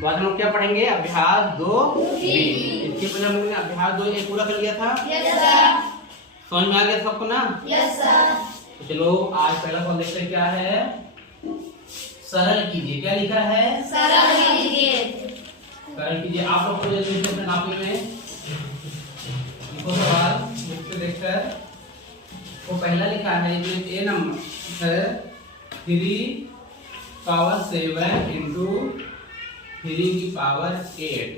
तो आज हम लोग क्या पढ़ेंगे? अभ्यास 2B। इसके पहले हम लोग ने अभ्यास 2A पूरा कर लिया था। समझ में आ गया सबको ना? तो चलो आज पहला सवाल देखते हैं क्या है। सरल कीजिए। क्या लिखा है? सरल कीजिए। सरल कीजिए। आप लोग को जल्दी से अपने कॉपी में लिखो सवाल बुक से देखकर। वो पहला लिखा है जो ए नंबर है 3 पावर 7 इंटू 3 की पावर 8।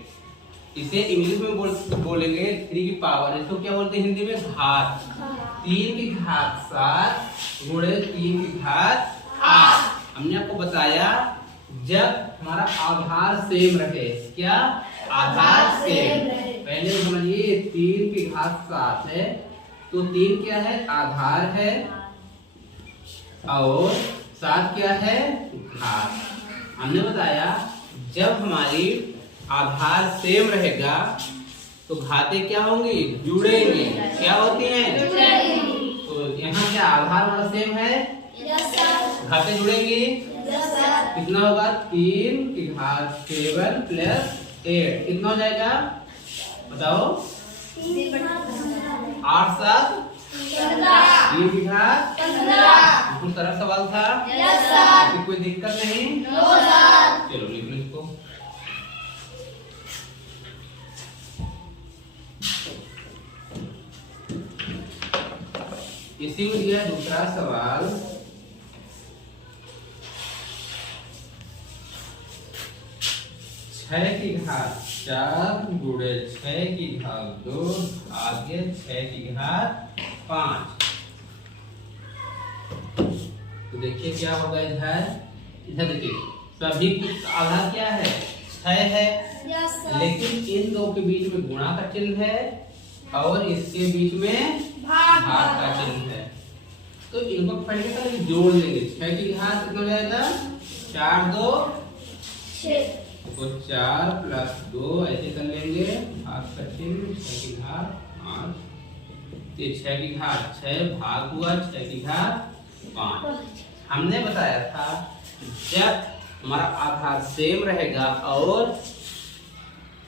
इसे इंग्लिश में बोलेंगे 3 की पावर। इसको क्या बोलते हैं हिंदी में? घात। 3 की घात 7 गुणे 3 की घात 8। हमने आपको बताया जब हमारा आधार सेम रहे। क्या? आधार सेम। पहले समझिए 3 की घात 7 है तो 3 क्या है? आधार है और 7 क्या है? घात। हमने बताया जब हमारी आधार सेम रहेगा तो घातें क्या होंगी? जुड़ेंगी। क्या होती हैं? तो यहाँ क्या आधार हमारा सेम है? घातें जुड़ेंगी। कितना होगा? 3 की घात 7 प्लस 8 कितना हो जाएगा? बताओ। 8 7 3 की घात 15। बिल्कुल सरल सवाल था। कोई दिक्कत नहीं। चलो लिख लो इसको। इसी में दिया दूसरा सवाल। छह की घात 4 गुणे 6 की घात 2 आगे 6 की घात 5। तो देखिए क्या होगा इधर। इधर देखिए सभी का आधार क्या है? 6 है। लेकिन इन दो के बीच में गुणा का चिन्ह है और इसके बीच में भाग का चिन्ह है। तो इनको पहले जोड़ देंगे। 6 की घात कितना हो जाएगा? 4 2 6 तो 4 प्लस 2 ऐसे कर लेंगे। भाग का चिन्ह 6 की घात 5। ये 6 की घात 6 भाग हुआ 6 की घात 5। हमने बताया था जब हमारा आधार सेम रहेगा और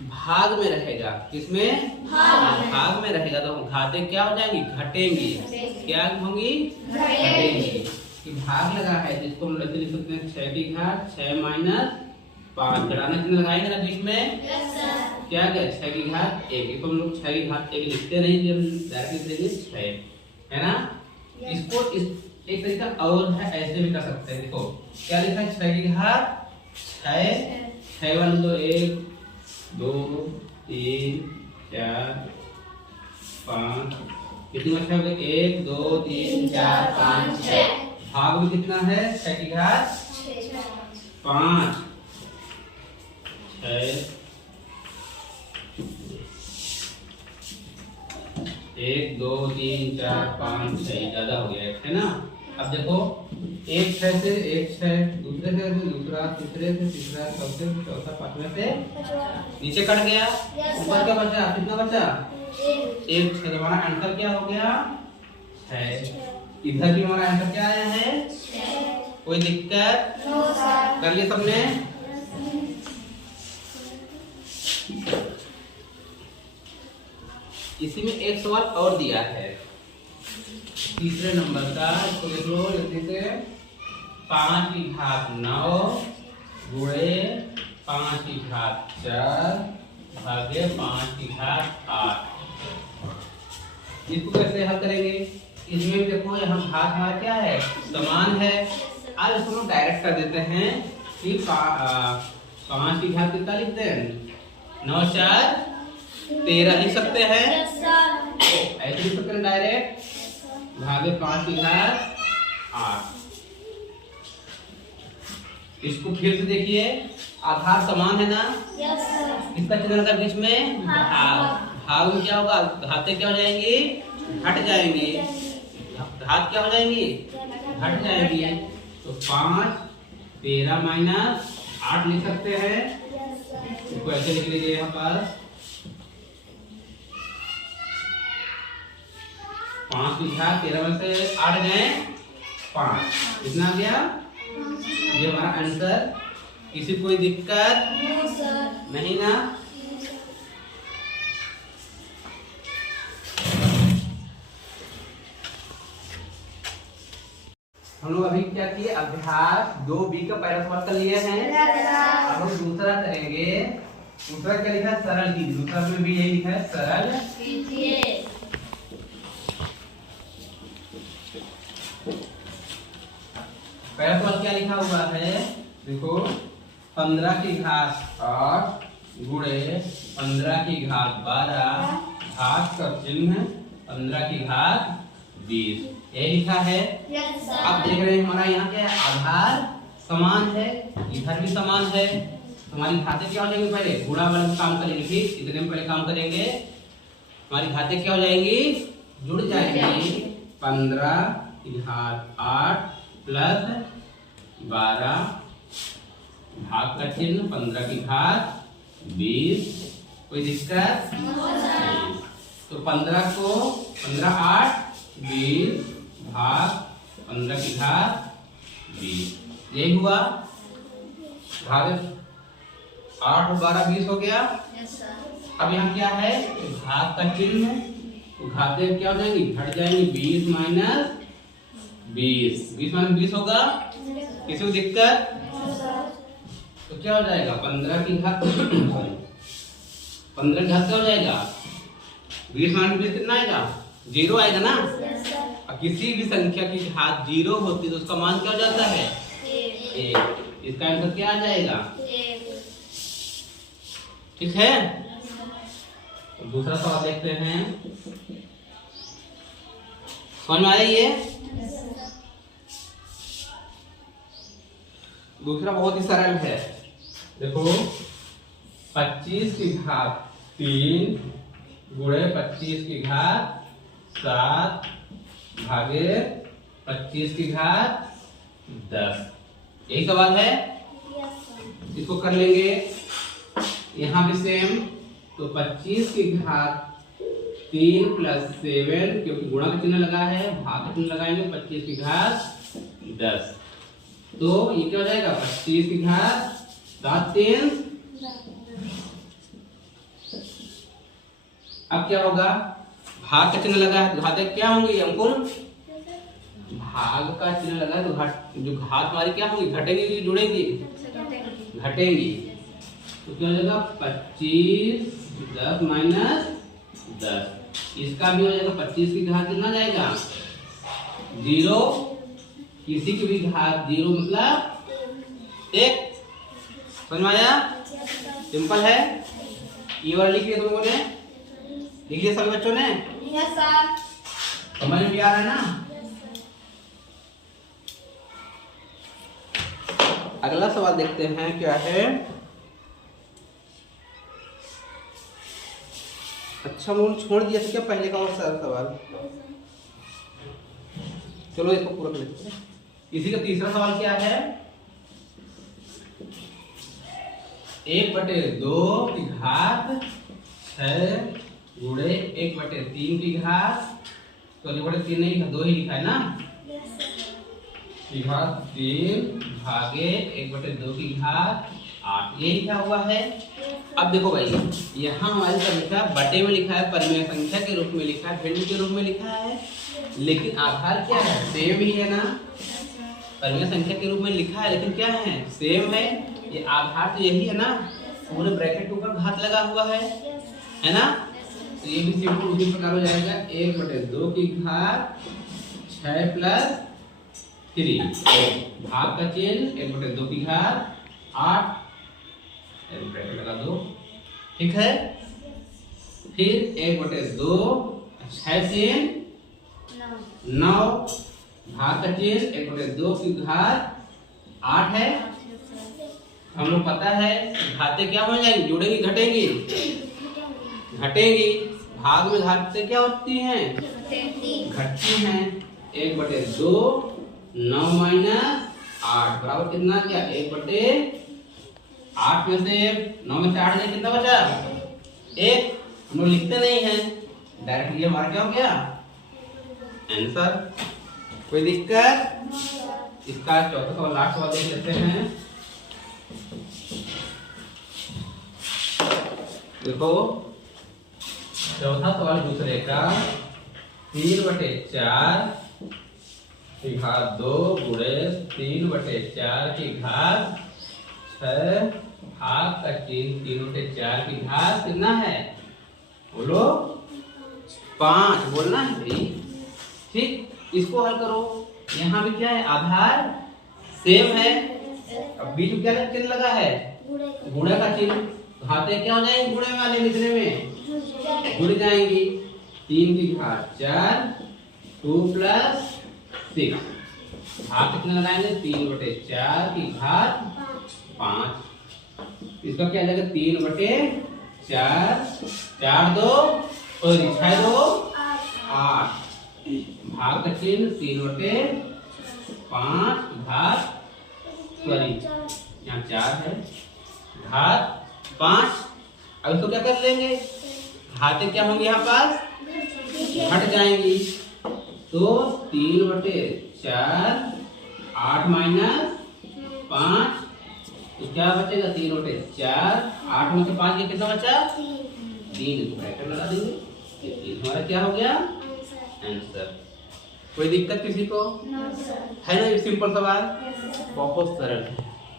भाग में रहेगा। किसमें? भाग में रहेगा तो घातें क्या हो जाएंगी? घटेंगी। क्या होंगी? घटेंगी। कि भाग लगा है जिसको हम लिख सकते हैं 6 की घात 6 माइनस 5। घटाना चिन्ह लगाएंगे ना बीच में। क्या गया? 6 की घात 1। इसको हम लोग 6 की घात 1 लिखते नहीं, हम डायरेक्ट लिख देंगे 6 है ना। इसको इस एक तरीका और है, ऐसे भी कर सकते हैं। देखो क्या लिखा है? 6 की घात 6 1 2 1 2 3 4 5 कितनी बचा? 1 2 3 4 5 6। भाग में कितना है? 6 की घात 5 6 1 2 3 4 5 6 ज्यादा हो गया है ना। अब देखो एक 6 से एक 6 दूसरे से दूसरा तीसरे से तीसरा चौथे से चौथा पांचवें से नीचे कट गया। ऊपर क्या बचा? कितना बचा? 1 6। हमारा आंसर क्या हो गया? 6। इधर भी हमारा आंसर क्या आया है? 6। कोई दिक्कत? कर लिए सबने? इसी में एक सवाल और दिया है तीसरे नंबर का। इसको देख लो जल्दी से। 5 की घात 9 गुणे 5 की घात 4 भागे 5 की घात 8। इसको कैसे हल करेंगे? इसमें देखो यहाँ घात हमारा क्या है? समान है। आज इसको हम डायरेक्ट कर देते हैं कि 5 की घात कितना लिखते हैं? 9 4 13 लिख सकते हैं। ऐसे लिख सकते हैं डायरेक्ट भागे 5 की घात 8। इसको फिर से देखिए आधार समान है ना। इसका चिन्ह था बीच में भाग में क्या होगा? घातें क्या हो जाएंगी? घट जाएंगी। घात क्या हो जाएंगी? घट जाएंगी। तो 5 13 माइनस 8 लिख सकते हैं। इसको ऐसे लिख लीजिए यहाँ पर 5 की घात 13 में से 8 गए 5 कितना गया? ये हमारा आंसर किसी कोई दिक्कत नहीं ना? हम लोग अभी क्या किए, अभ्यास 2b का पहला सवाल कर लिए हैं। अब हम दूसरा करेंगे। दूसरा क्या लिखा है, सरल कीजिए। दूसरा में भी यही लिखा है, सरल कीजिए। पहला सवाल क्या लिखा हुआ है, देखो 15 की घात 8 गुणे 15 की घात 12 घात का चिन्ह 15 की घात 20, ये लिखा है। आप देख रहे हैं हमारा यहाँ क्या है, आधार समान है, इधर भी समान है। हमारी घातें क्या हो जाएंगी, पहले गुणा वाले में काम करेंगे, ठीक इतने में पहले काम करेंगे। हमारी घातें क्या हो जाएंगी, जुड़ जाएंगी। 15 की घात 8 प्लस 12 भाग का चिन्ह 15 की घात 20, कोई दिक्कत नहीं। तो 15 को 15 8 20 भाग 15 की घात 20, यही हुआ। भाग 8 और 12 20 हो गया। अब यहाँ क्या है, भाग का चिन्ह, तो घातें क्या हो जाएंगी, घट जाएंगी। 20 माइनस 20, 20 माइनस 20 होगा, किसी को दिक्कत? तो क्या हो जाएगा, 15 की घात 15 की घात क्या हो जाएगा, 20 माइनस 20 कितना आएगा, 0 आएगा ना। अब किसी भी संख्या की घात 0 होती है तो उसका मान क्या हो जाता है, 1। इसका आंसर क्या आ जाएगा, 1। ठीक है। तो दूसरा सवाल देखते हैं, समझ में आ रही है? दूसरा बहुत ही सरल है, देखो 25 की घात 3 गुणे 25 की घात 7 भागे 25 की घात 10, यही सवाल है। इसको कर लेंगे यहाँ भी सेम। तो 25 की घात 3 प्लस 7, क्योंकि गुणा का चिन्ह लगा है, भाग का चिन्ह लगाएंगे, 25 की घात 10। तो ये क्या हो जाएगा, 25 की घात 7 3। अब क्या होगा, भाग का चिन्ह लगा है तो घातें क्या होंगी अंकुल, भाग का चिन्ह लगा है तो जो घात हमारी क्या होगी, घटेंगी कि जुड़ेंगी, घटेंगी। तो क्या हो जाएगा, 25 10 माइनस 10, इसका भी हो जाएगा 25 की घात कितना जाएगा, 0। किसी की भी घात 0 मतलब 1। समझ में आया, सिंपल है। ये वाला लिख लिया तुम लोगों ने, लिख लिया सभी बच्चों ने? Yes sir. समझ में भी आ रहा है ना? अगला सवाल देखते हैं क्या है। अच्छा वो छोड़ दिया था क्या पहले का और सवाल, चलो इसको पूरा कर लेते हैं। इसी का तीसरा सवाल क्या है, 1/2 की घात 6 गुणे 1/3 की घात, तो 1/3 नहीं 2 ही लिखा है ना, की घात 3 भागे 1/2 की घात 8, ये लिखा हुआ है। अब देखो भाई, यहाँ हमारी संख्या बटे में लिखा है, परिमेय संख्या के रूप में लिखा है, भिन्न के रूप में लिखा है, लेकिन आधार क्या है, सेम ही है ना। परिमेय संख्या के रूप में लिखा है लेकिन क्या है, सेम है। ये आधार तो यही है ना, पूरे ब्रैकेट के ऊपर घात लगा हुआ है ना। तो ये भी सिंपल उसी प्रकार हो जाएगा, 1/2 की घात 6 प्लस 3 भाग का चिन्ह 1/2 की घात 8 ब्रैकेट लगा दो, ठीक है। फिर 1/2 6 3 9 भाग का चिन्ह 1/2 की घात 8 है। हम लोग पता है घातें क्या हो जाएंगी, जुड़ेंगी घटेंगी, घटेंगी। भाग में घातें क्या होती हैं, घटती हैं। 1/2 9 माइनस 8 बराबर कितना क्या, 1/8 में से 9 में से 8 जाए कितना बचा, 1। हम लोग लिखते नहीं हैं, डायरेक्ट ये हमारा क्या हो गया आंसर। कोई दिक्कत? इसका चौथा सवाल लास्ट सवाल देख लेते हैं। देखो चौथा सवाल दूसरे का 3/4 की घात 2 गुणे 3/4 की घात 6 भाग का चिन्ह 3/4 की घात कितना है? बोलो 5 बोलना है भाई। ठीक, इसको हल करो। यहाँ भी क्या है? आधार सेम है। अब बीच में क्या चिन्ह लगा है? गुणे का चिन्ह। घातें क्या हो जाएंगी? गुणे वाले मिश्रे में जुड़ जाएंगी। 3 की घात 4 2 + 6 भाग कितने लगाएंगे? 3/4 की घात 5। इसका क्या जाएगा? 3/4 4 2 और 6 2 8 भाग का चिन्ह 3/5 घात यहाँ 4 है घात 5। अब इसको क्या कर लेंगे? घातें क्या होंगी? यहाँ पास हट जाएंगी। तो 3/4 8 - 5 तो क्या बचेगा? 3/4 8 में से 5 कितना बचा? 3 तो ब्रैकेट लगा देंगे। ये हमारा क्या हो गया? आंसर। कोई दिक्कत किसी को? है ना? ये सिंपल सवाल बहुत सरल है।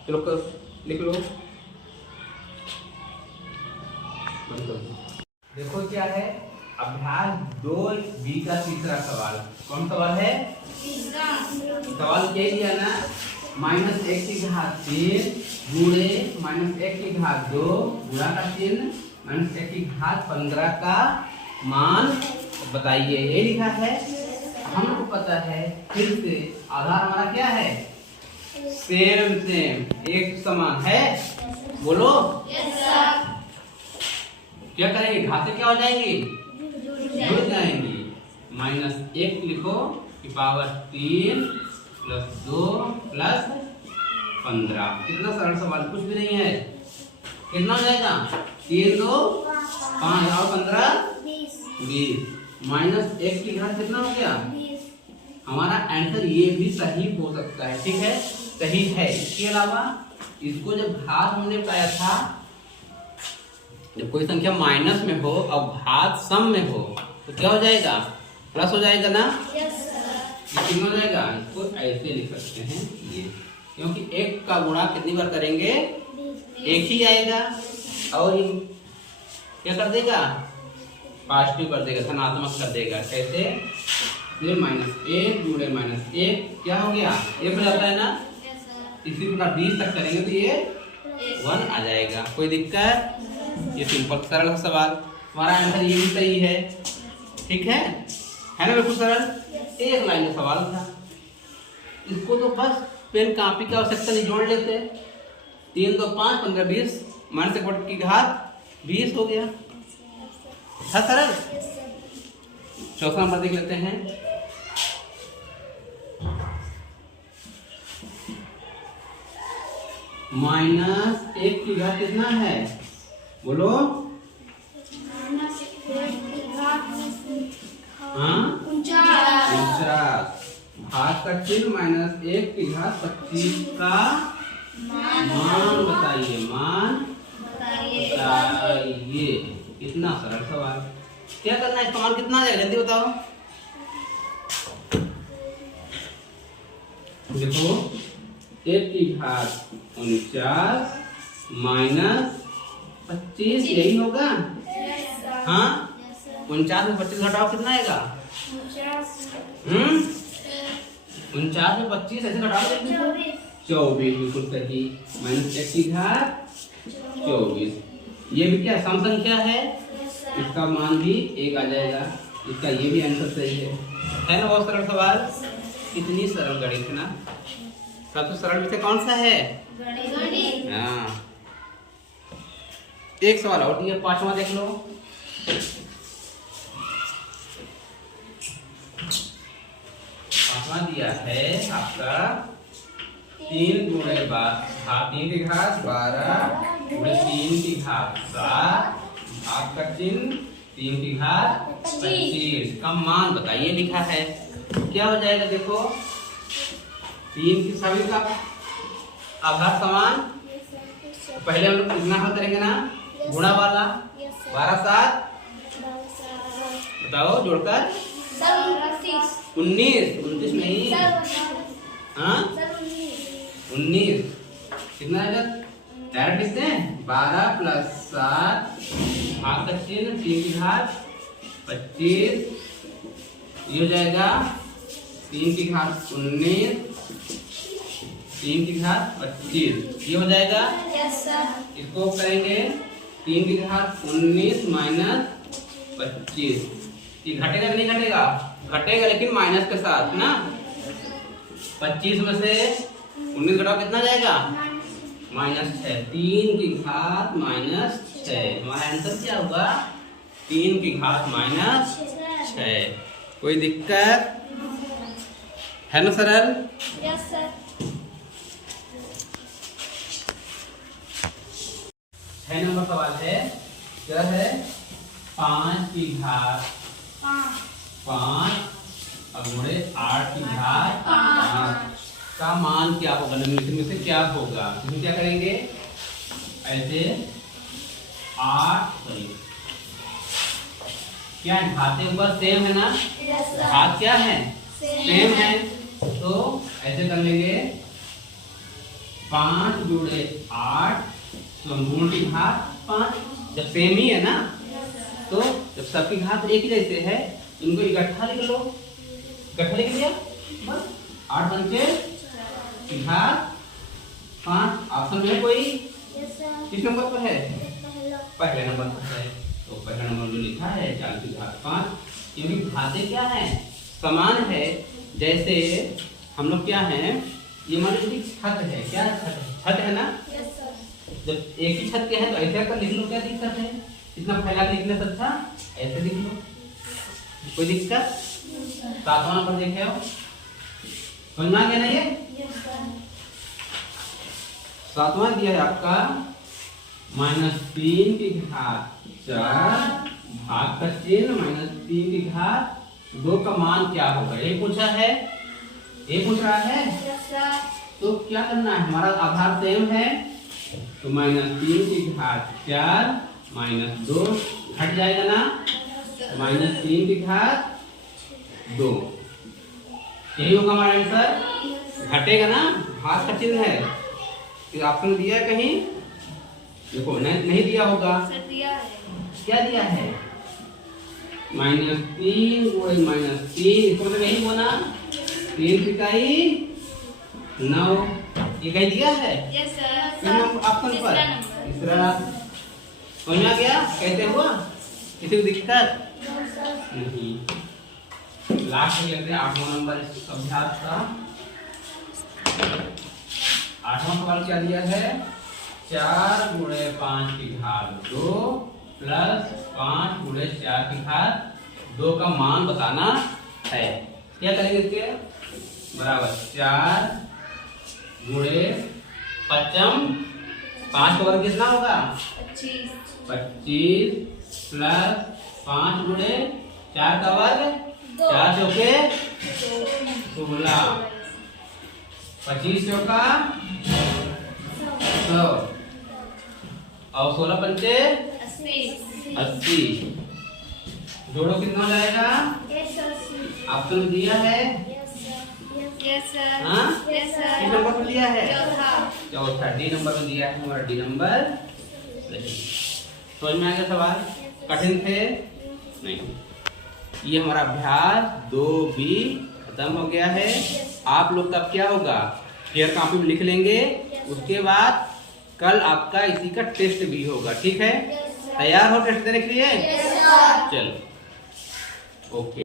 चलो लिख लो। देखो क्या है? अभ्यास 2B का तीसरा सवाल। कौन सवाल है? सवाल क्या दिया ना? -1 की घात 3 गुणे -1 की घात 2 गुणा का चिन्ह -1 की घात 15 का मान बताइए। ये लिखा है। हमको पता है। फिर से आधार हमारा क्या है? सेम एक समान है। बोलो क्या करेंगे? घातें क्या हो जाएंगी? जुड़ जाएंगी। -1 लिखो की पावर 3 + 2 + 15। कितना सरल सवाल, कुछ भी नहीं है। कितना हो जाएगा? 3 2 5 और 15 20। -1 की घात कितना हो गया? हमारा आंसर ये भी सही हो सकता है। ठीक है, सही है। इसके अलावा इसको जब घात हमने पाया था, जब कोई संख्या माइनस में हो और घात सम में हो तो क्या हो जाएगा? प्लस हो जाएगा ना? कितना हो जाएगा? इसको ऐसे लिख सकते हैं ये, क्योंकि 1 का गुणा कितनी बार करेंगे? 1 ही आएगा। और ये क्या कर देगा? पॉजिटिव कर देगा, धनात्मक कर देगा। कैसे? -1 गुणे -1 क्या हो गया? 1 हो जाता है ना? इसी प्रकार 20 तक करेंगे तो ये 1 आ जाएगा। कोई दिक्कत? ये सिंपल सरल सवाल। हमारा आंसर ये भी सही है। ठीक है ना? बिल्कुल सरल। एक लाइन का सवाल था। इसको तो बस पेन कॉपी की आवश्यकता नहीं, जोड़ लेते। 3 2 5 15 20 -1 की घात 20 हो गया। था सरल। चौथा नंबर देख लेते हैं। -1 की घात कितना है? बोलो। हाँ 49 भाग का चिन्ह -1 की घात 25 का मान बताइए। मान बताइए। कितना सरल सवाल। क्या करना है? इसका मान कितना आ जाएगा? जल्दी बताओ। देखो 1 की घात 49 -25 यही होगा। हाँ 49 में 25 घटाओ कितना आएगा? 49 में 25 ऐसे घटाओ 24। बिल्कुल सही। -1 की घात 24। ये भी क्या सम संख्या है? इसका मान भी 1 आ जाएगा। इसका ये भी आंसर सही है ना? बहुत सरल सवाल। कितनी सरल गणित है ना? सबसे सरल विषय कौन सा है? गणित। हाँ। एक सवाल और दिया, 5वां देख लो। 5वां दिया है आपका 3 गुणे 3 की घात 12 गुणे 3 की घात 7 भाग का चिन्ह 3 की घात 25 का मान बताइए। लिखा है। क्या हो जाएगा? देखो 3 की सभी का आधार समान पहले हम लोग कितना हल करेंगे ना, गुणा वाला। 12 7 बताओ जोड़कर 19 नहीं, हाँ 19 कितना आएगा, डायरेक्ट लिखते हैं 12 + 7 भाग का चिन्ह 3 की घात 25, ये हो जाएगा 3 की घात 19 3 की घात 25, ये हो जाएगा। इसको करेंगे 3 की घात 19 - 25, ये घटेगा कि नहीं घटेगा, घटेगा लेकिन माइनस के साथ ना। 25 में से 19 घटाओ कितना जाएगा, -6, 3 की घात -6। हमारा आंसर क्या होगा, 3 की घात -6। कोई दिक्कत है ना, सरल? Yes sir. 6 नंबर सवाल है, क्या है, 5 की घात 5 गुणे 8 की घात 5 का मान क्या होगा, निम्नलिखित में से क्या होगा। इसमें क्या करेंगे, ऐसे 8 क्या है, घाते ऊपर सेम है ना, घात क्या है, सेम है, तो ऐसे कर लेंगे 5 गुणे 8 संपूर्ण की घात 5। जब सेम ही है ना, तो जब सबकी घात एक जैसे है, इनको इकट्ठा लिख लो, इकट्ठा लिख लिया बस। 8 पंचे की घात 5। ऑप्शन में कोई किस नंबर पर है, पहले नंबर पर है, तो पहला नंबर जो लिखा है 4 की घात 5, क्योंकि घातें क्या है, समान है। जैसे हम लोग क्या है, ये मान लीजिए छत है, क्या छत है ना, जब एक ही छत के है तो ऐसे कर लिख लो, क्या दिक्कत है, इतना फैला के लिखने से अच्छा ऐसे लिख लो, कोई दिक्कत। 7वां नंबर देखे हो, समझ आ गया ना ये। 7वां दिया है आपका -3 की घात 4 भाग का चिन्ह -3 की घात 2 का मान क्या होगा, ये पूछा है, ये पूछ रहा है। तो क्या करना है, हमारा आधार सेम है, तो -3 की घात 4 - 2 घट जाएगा ना, -3 की घात 2, यही होगा हमारा आंसर। घटेगा ना, घात का चिन्ह है, ऑप्शन दिया है कहीं, देखो नहीं दिया होगा, क्या दिया है, -3 गुणे -3, इसको मतलब यही हुआ ना, 3 इकाई 9, ये कहीं दिया है ऑप्शन पर, तीसरा। समझ में आ गया कैसे हुआ, किसी को दिक्कत नहीं। लास्ट में लेते हैं 8वां नंबर अभ्यास का। 8वां सवाल क्या दिया है, 4 गुणे 5 की घात 2 प्लस 5 गुणे 4 की घात 2 का मान बताना है। क्या करेंगे इसके, बराबर 4 गुणे 5 का वर्ग कितना होगा, 25 प्लस 5 गुणे 4 का वर्ग 4 चौके 16, 25 चौका 100 और 16 पंचे 80। जोड़ो कितना हो जाएगा, ऑप्शन दिया है, हाँ किस नंबर पर दिया है, चौथा, डी नंबर में दिया है, हमारा डी नंबर सही। समझ में आ गया सवाल, कठिन थे नहीं। ये हमारा अभ्यास 2 भी खत्म हो गया है। आप लोग का क्या होगा, फेयर कॉपी में लिख लेंगे, उसके बाद कल आपका इसी का टेस्ट भी होगा, ठीक है। तैयार हो टेस्ट देने के लिए, चलो ओके।